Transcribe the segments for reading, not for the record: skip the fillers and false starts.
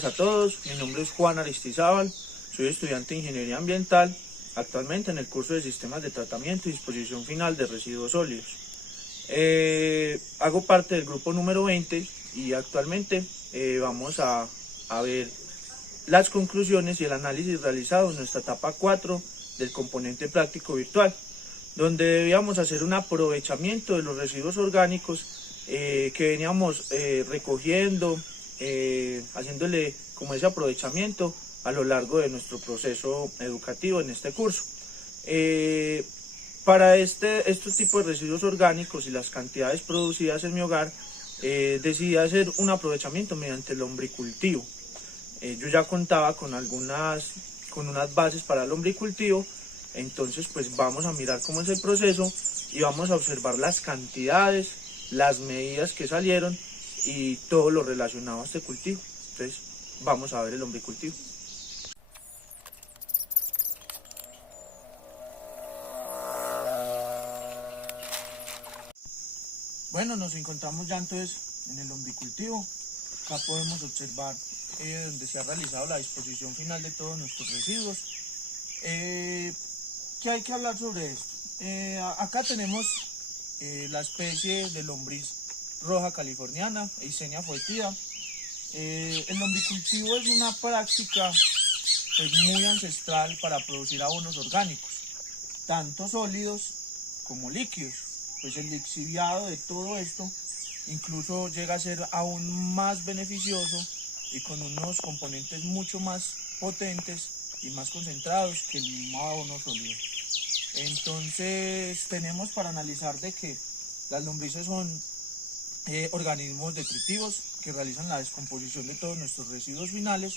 buenas a todos, mi nombre es Juan Aristizábal, soy estudiante de Ingeniería Ambiental, actualmente en el curso de Sistemas de Tratamiento y Disposición Final de Residuos Sólidos. Hago parte del grupo número 20 y actualmente vamos a ver las conclusiones y el análisis realizado en nuestra etapa 4 del componente práctico virtual, donde debíamos hacer un aprovechamiento de los residuos orgánicos que veníamos recogiendo, haciéndole como ese aprovechamiento a lo largo de nuestro proceso educativo en este curso. Para estos tipos de residuos orgánicos y las cantidades producidas en mi hogar, decidí hacer un aprovechamiento mediante el lombricultivo. Yo ya contaba con unas bases para el lombricultivo, entonces pues vamos a mirar cómo es el proceso y vamos a observar las cantidades, las medidas que salieron y todo lo relacionado a este cultivo. Entonces vamos a ver el lombricultivo. Bueno, nos encontramos ya entonces en el lombricultivo. Acá podemos observar donde se ha realizado la disposición final de todos nuestros residuos. ¿Qué hay que hablar sobre esto? Acá tenemos la especie de lombriz roja californiana, Eisenia foetida. El lombricultivo es una práctica pues, muy ancestral para producir abonos orgánicos, tanto sólidos como líquidos. Pues el lixiviado de todo esto incluso llega a ser aún más beneficioso y con unos componentes mucho más potentes y más concentrados que el mismo abono sólido. Entonces tenemos para analizar de que las lombrices son organismos detritivos que realizan la descomposición de todos nuestros residuos finales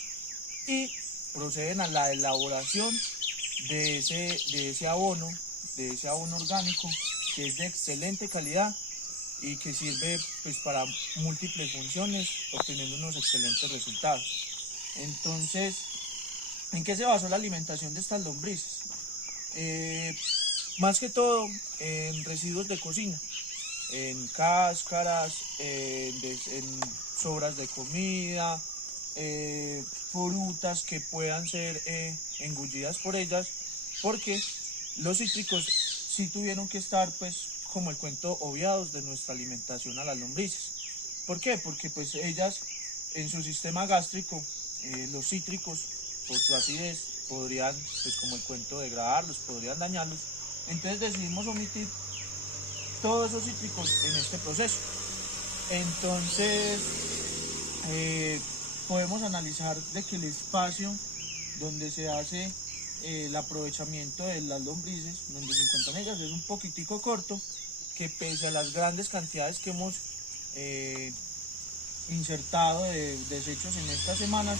y proceden a la elaboración de ese abono orgánico que es de excelente calidad y que sirve pues para múltiples funciones, obteniendo unos excelentes resultados. Entonces, ¿en qué se basó la alimentación de estas lombrices? Más que todo en residuos de cocina, en cáscaras, en sobras de comida, frutas que puedan ser engullidas por ellas, porque los cítricos sí tuvieron que estar, pues, como el cuento, obviados de nuestra alimentación a las lombrices. ¿Por qué? Porque pues ellas en su sistema gástrico, los cítricos, por su acidez, podrían, pues como el cuento, degradarlos, podrían dañarlos. Entonces decidimos omitir todos esos cítricos en este proceso. Entonces podemos analizar de que el espacio donde se hace el aprovechamiento de las lombrices, donde se encuentran ellas, es un poquitico corto, que pese a las grandes cantidades que hemos insertado de desechos en estas semanas,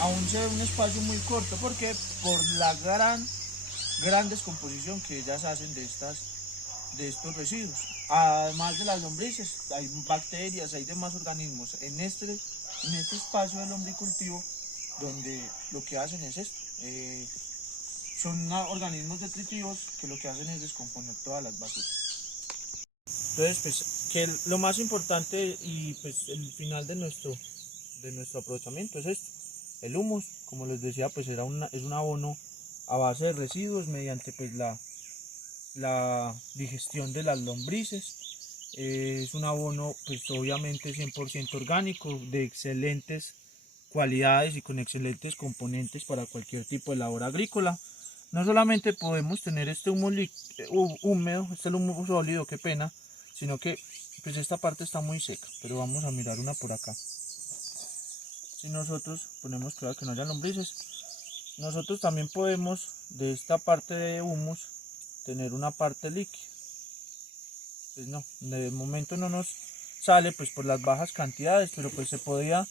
aún se ve un espacio muy corto. ¿Por qué? Por la gran descomposición que ellas hacen de estos residuos. Además de las lombrices, hay bacterias, hay demás organismos en este espacio del lombricultivo, donde lo que hacen es esto. Son organismos detritivos que lo que hacen es descomponer todas las basuras. Entonces, pues, que lo más importante y pues el final de nuestro aprovechamiento es esto. El humus, como les decía, pues es un abono a base de residuos mediante pues la digestión de las lombrices. Es un abono pues obviamente 100% orgánico, de excelentes cualidades y con excelentes componentes para cualquier tipo de labor agrícola. No solamente podemos tener este humo húmedo, este humo sólido, qué pena, sino que pues esta parte está muy seca, pero vamos a mirar una por acá. Si nosotros ponemos cuidado que no haya lombrices, nosotros también podemos de esta parte de humus tener una parte líquida. Pues no, de momento no nos sale pues por las bajas cantidades, pero pues se podría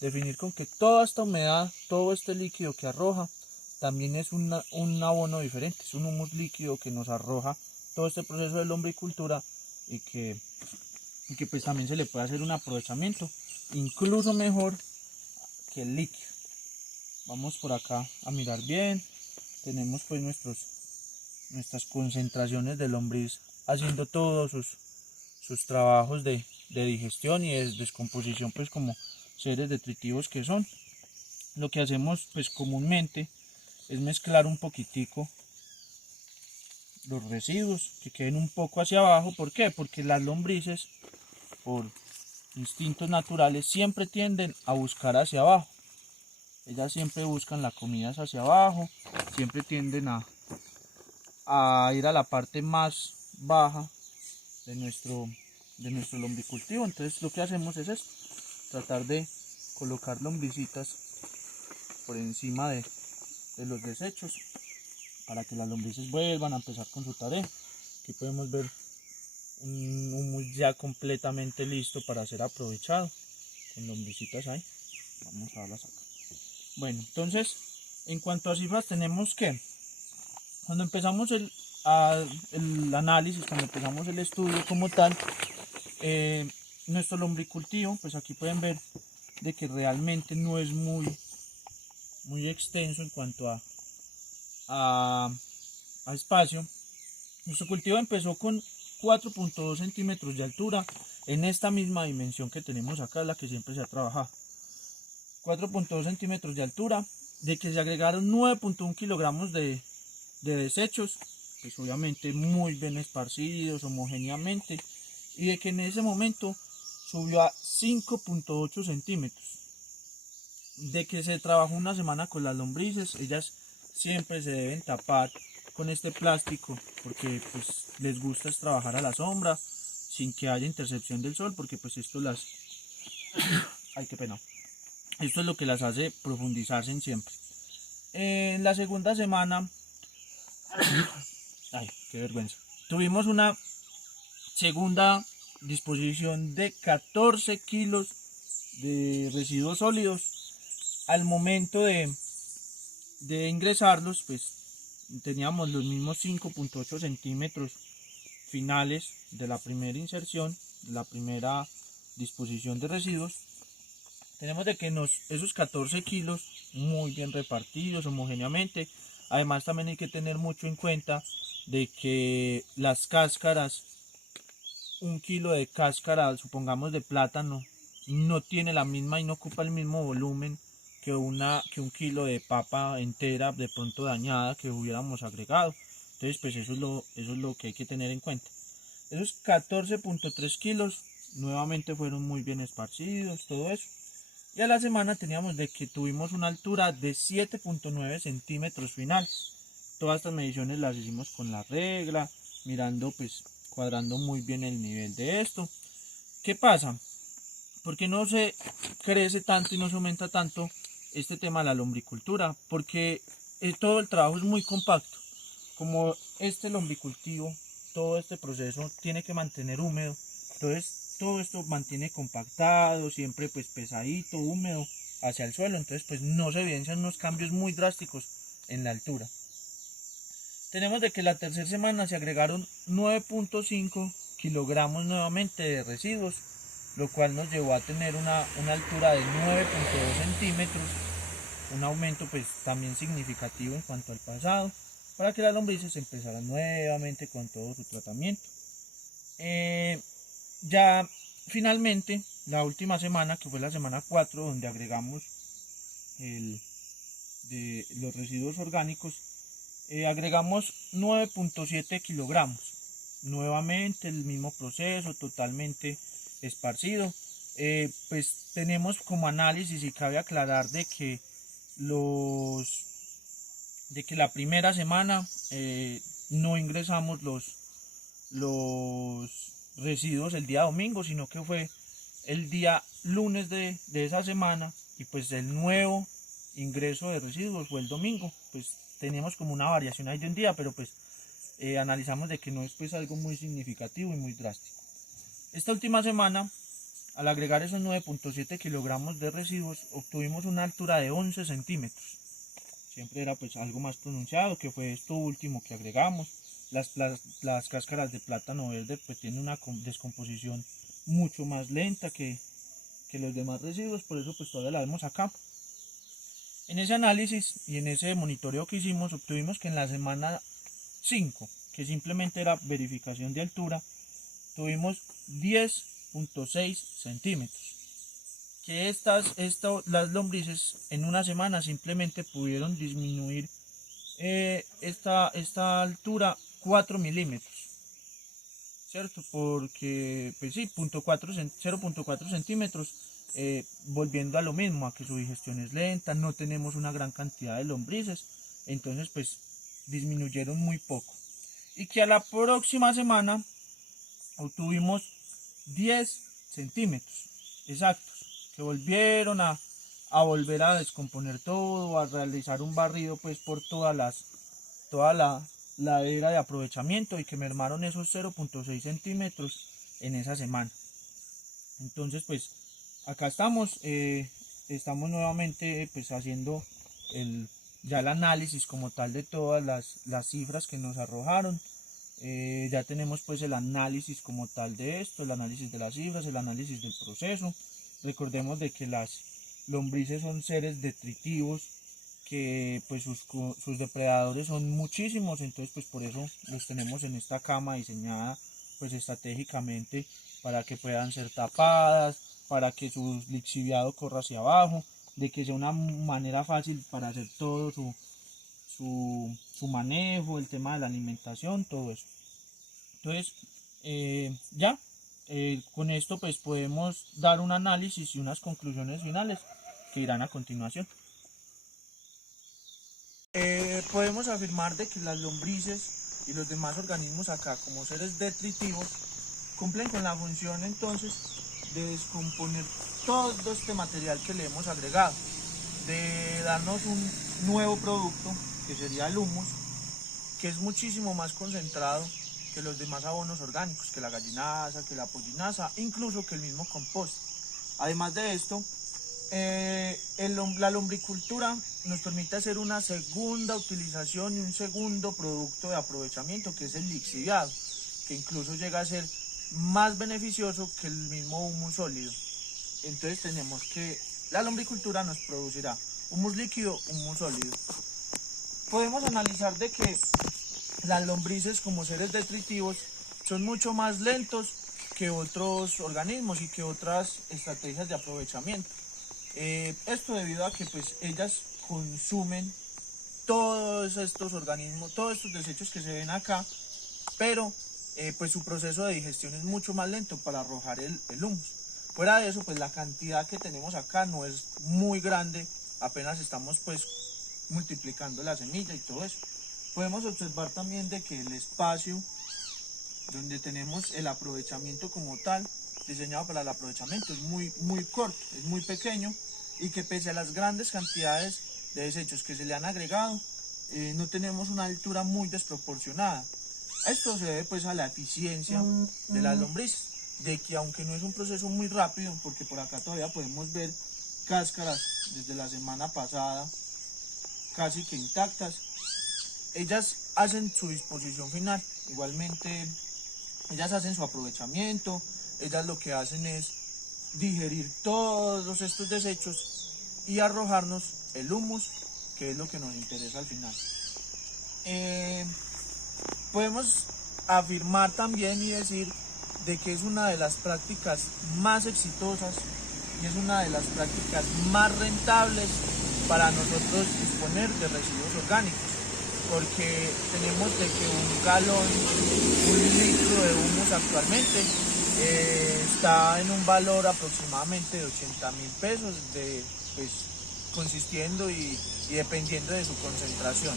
definir con que toda esta humedad, todo este líquido que arroja, también es un abono diferente, es un humus líquido que nos arroja todo este proceso de lombricultura y que pues también se le puede hacer un aprovechamiento, incluso mejor que el líquido. Vamos por acá a mirar bien, tenemos pues nuestras concentraciones de lombriz haciendo todos sus trabajos de digestión y de descomposición pues como seres detritivos que son. lo que hacemos pues comúnmente es mezclar un poquitico los residuos que queden un poco hacia abajo. ¿Por qué? Porque las lombrices, por instintos naturales, siempre tienden a buscar hacia abajo. Ellas siempre buscan la comida hacia abajo, siempre tienden a ir a la parte más baja de nuestro lombricultivo. Entonces lo que hacemos es esto, tratar de colocar lombricitas por encima de los desechos para que las lombrices vuelvan a empezar con su tarea. Aquí podemos ver un humus ya completamente listo para ser aprovechado, con lombricitas ahí. Vamos a darlas acá. Bueno, entonces en cuanto a cifras, tenemos que cuando empezamos el análisis, cuando empezamos el estudio como tal, nuestro lombricultivo, pues aquí pueden ver de que realmente no es muy extenso en cuanto a espacio. Nuestro cultivo empezó con 4.2 centímetros de altura en esta misma dimensión que tenemos acá, la que siempre se ha trabajado. 4.2 centímetros de altura, de que se agregaron 9.1 kilogramos de desechos, pues obviamente muy bien esparcidos homogéneamente, y de que en ese momento subió a 5.8 centímetros. De que se trabajó una semana con las lombrices, ellas siempre se deben tapar con este plástico porque pues les gusta trabajar a la sombra sin que haya intercepción del sol, porque pues esto las ay, qué pena, esto es lo que las hace profundizarse en siempre. En la segunda semana, ay, qué vergüenza, tuvimos una segunda disposición de 14 kilos de residuos sólidos. Al momento de ingresarlos, pues teníamos los mismos 5.8 centímetros finales de la primera inserción, de la primera disposición de residuos. Tenemos de que esos 14 kilos muy bien repartidos homogéneamente. Además también hay que tener mucho en cuenta de que las cáscaras, un kilo de cáscara, supongamos de plátano, no tiene la misma y no ocupa el mismo volumen que un kilo de papa entera de pronto dañada que hubiéramos agregado. Entonces pues eso es lo que hay que tener en cuenta. Esos 14.3 kilos nuevamente fueron muy bien esparcidos, todo eso. Y a la semana teníamos de que tuvimos una altura de 7.9 centímetros finales. Todas estas mediciones las hicimos con la regla, mirando pues cuadrando muy bien el nivel de esto. ¿Qué pasa? ¿Por qué no se crece tanto y no se aumenta tanto este tema de la lombricultura? Porque todo el trabajo es muy compacto. Como este lombricultivo, todo este proceso tiene que mantener húmedo, entonces todo esto mantiene compactado, siempre pues pesadito, húmedo hacia el suelo, entonces pues no se evidencian unos cambios muy drásticos en la altura. Tenemos de que la tercera semana se agregaron 9.5 kilogramos nuevamente de residuos, lo cual nos llevó a tener una altura de 9.2 centímetros, un aumento pues también significativo en cuanto al pasado, para que las lombrices empezaran nuevamente con todo su tratamiento. Ya finalmente, la última semana, que fue la semana 4, donde agregamos de los residuos orgánicos, agregamos 9.7 kilogramos. Nuevamente el mismo proceso, totalmente esparcido. Pues tenemos como análisis, y cabe aclarar de que la primera semana no ingresamos los residuos el día domingo, sino que fue el día lunes de esa semana, y pues el nuevo ingreso de residuos fue el domingo. Pues tenemos como una variación ahí de un día, pero pues analizamos de que no es pues algo muy significativo y muy drástico. Esta última semana, al agregar esos 9.7 kilogramos de residuos, obtuvimos una altura de 11 centímetros. Siempre era pues algo más pronunciado, que fue esto último que agregamos. Las cáscaras de plátano verde pues tienen una descomposición mucho más lenta que los demás residuos, por eso pues todavía la vemos acá. En ese análisis y en ese monitoreo que hicimos, obtuvimos que en la semana 5, que simplemente era verificación de altura, tuvimos 10.6 centímetros. que las lombrices en una semana simplemente pudieron disminuir esta altura 4 milímetros, ¿cierto? Porque, pues sí, 0,4 centímetros, volviendo a lo mismo, a que su digestión es lenta, no tenemos una gran cantidad de lombrices, entonces pues disminuyeron muy poco. Y que a la próxima semana obtuvimos 10 centímetros exactos, que volvieron a volver a descomponer todo, a realizar un barrido pues por toda la ladera de aprovechamiento, y que mermaron esos 0,6 centímetros en esa semana. Entonces pues acá estamos nuevamente pues haciendo ya el análisis como tal de todas las cifras que nos arrojaron. Ya tenemos pues el análisis como tal de esto, el análisis de las cifras, el análisis del proceso. Recordemos de que las lombrices son seres detritivos, que pues sus depredadores son muchísimos, entonces pues por eso los tenemos en esta cama diseñada pues estratégicamente para que puedan ser tapadas, para que su lixiviado corra hacia abajo, de que sea una manera fácil para hacer todo su manejo, el tema de la alimentación, todo eso. Entonces, con esto pues podemos dar un análisis y unas conclusiones finales que irán a continuación. Podemos afirmar de que las lombrices y los demás organismos acá, como seres detritivos, cumplen con la función entonces de descomponer todo este material que le hemos agregado, de darnos un nuevo producto que sería el humus, que es muchísimo más concentrado que los demás abonos orgánicos, que la gallinaza, que la pollinaza, incluso que el mismo compost. Además de esto, la lombricultura nos permite hacer una segunda utilización y un segundo producto de aprovechamiento, que es el lixiviado, que incluso llega a ser más beneficioso que el mismo humus sólido. Entonces tenemos que la lombricultura nos producirá humus líquido, humus sólido. Podemos analizar de que las lombrices, como seres detritivos, son mucho más lentos que otros organismos y que otras estrategias de aprovechamiento. Esto debido a que pues ellas consumen todos estos organismos, todos estos desechos que se ven acá, pero pues su proceso de digestión es mucho más lento para arrojar el humus. Fuera de eso, pues la cantidad que tenemos acá no es muy grande, apenas estamos pues multiplicando la semilla y todo eso. Podemos observar también de que el espacio donde tenemos el aprovechamiento como tal, diseñado para el aprovechamiento, es muy corto, es muy pequeño, y que pese a las grandes cantidades de desechos que se le han agregado, no tenemos una altura muy desproporcionada. Esto se debe pues a la eficiencia de las lombrices, de que aunque no es un proceso muy rápido, porque por acá todavía podemos ver cáscaras desde la semana pasada casi que intactas, ellas hacen su disposición final. Igualmente ellas hacen su aprovechamiento, ellas lo que hacen es digerir todos estos desechos y arrojarnos el humus, que es lo que nos interesa al final. Podemos afirmar también y decir de que es una de las prácticas más exitosas y es una de las prácticas más rentables para nosotros disponer de residuos orgánicos, porque tenemos de que un litro de humus actualmente está en un valor aproximadamente de 80.000 pesos, pues, consistiendo y dependiendo de su concentración.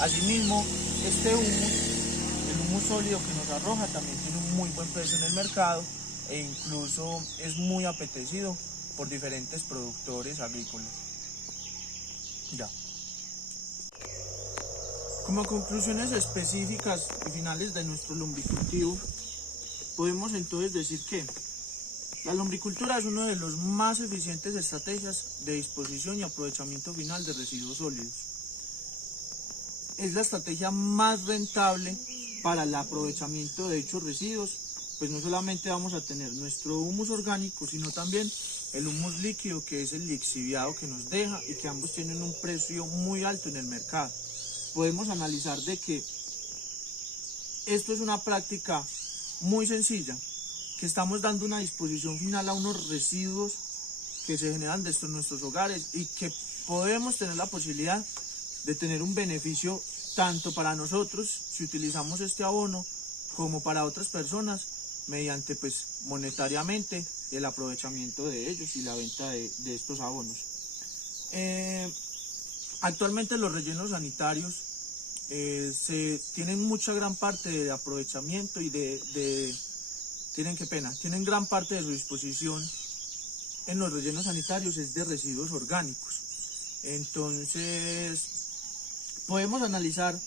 Asimismo, este humus, el humus sólido que nos arroja, también tiene un muy buen precio en el mercado e incluso es muy apetecido por diferentes productores agrícolas. Ya. Como conclusiones específicas y finales de nuestro lombricultivo, podemos entonces decir que la lombricultura es una de las más eficientes estrategias de disposición y aprovechamiento final de residuos sólidos. Es la estrategia más rentable para el aprovechamiento de dichos residuos, pues no solamente vamos a tener nuestro humus orgánico, sino también el humus líquido, que es el lixiviado que nos deja, y que ambos tienen un precio muy alto en el mercado. Podemos analizar de que esto es una práctica muy sencilla, que estamos dando una disposición final a unos residuos que se generan de estos nuestros hogares y que podemos tener la posibilidad de tener un beneficio tanto para nosotros si utilizamos este abono como para otras personas mediante pues monetariamente el aprovechamiento de ellos y la venta de estos abonos. Actualmente los rellenos sanitarios se tienen mucha gran parte de aprovechamiento y tienen gran parte de su disposición en los rellenos sanitarios es de residuos orgánicos. Entonces podemos analizar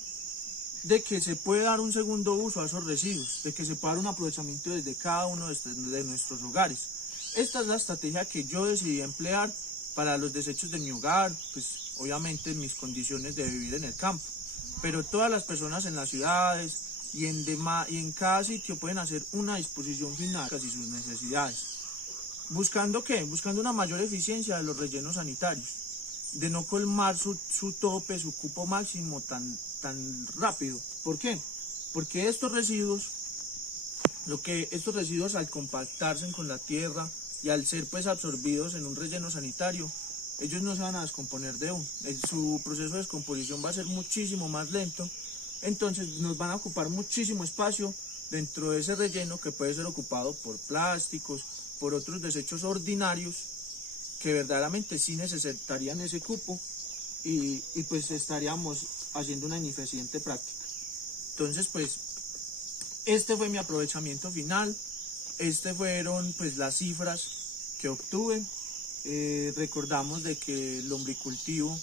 de que se puede dar un segundo uso a esos residuos, de que se puede dar un aprovechamiento desde cada uno de nuestros hogares. Esta es la estrategia que yo decidí emplear para los desechos de mi hogar, pues obviamente en mis condiciones de vivir en el campo. Pero todas las personas en las ciudades y en cada sitio pueden hacer una disposición final y sus necesidades. ¿Buscando qué? Buscando una mayor eficiencia de los rellenos sanitarios, de no colmar su tope, su cupo máximo tan rápido. ¿Por qué? Porque estos residuos al compactarse con la tierra y al ser pues absorbidos en un relleno sanitario, ellos no se van a descomponer de uno. Su proceso de descomposición va a ser muchísimo más lento, entonces nos van a ocupar muchísimo espacio dentro de ese relleno que puede ser ocupado por plásticos, por otros desechos ordinarios que verdaderamente sí necesitarían ese cupo y pues estaríamos haciendo una ineficiente práctica. Entonces pues este fue mi aprovechamiento final, fueron pues las cifras que obtuve. Recordamos de que el lombricultivo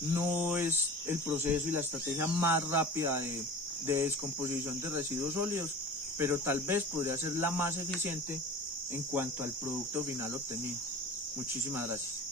no es el proceso y la estrategia más rápida de descomposición de residuos sólidos, pero tal vez podría ser la más eficiente en cuanto al producto final obtenido. Muchísimas gracias.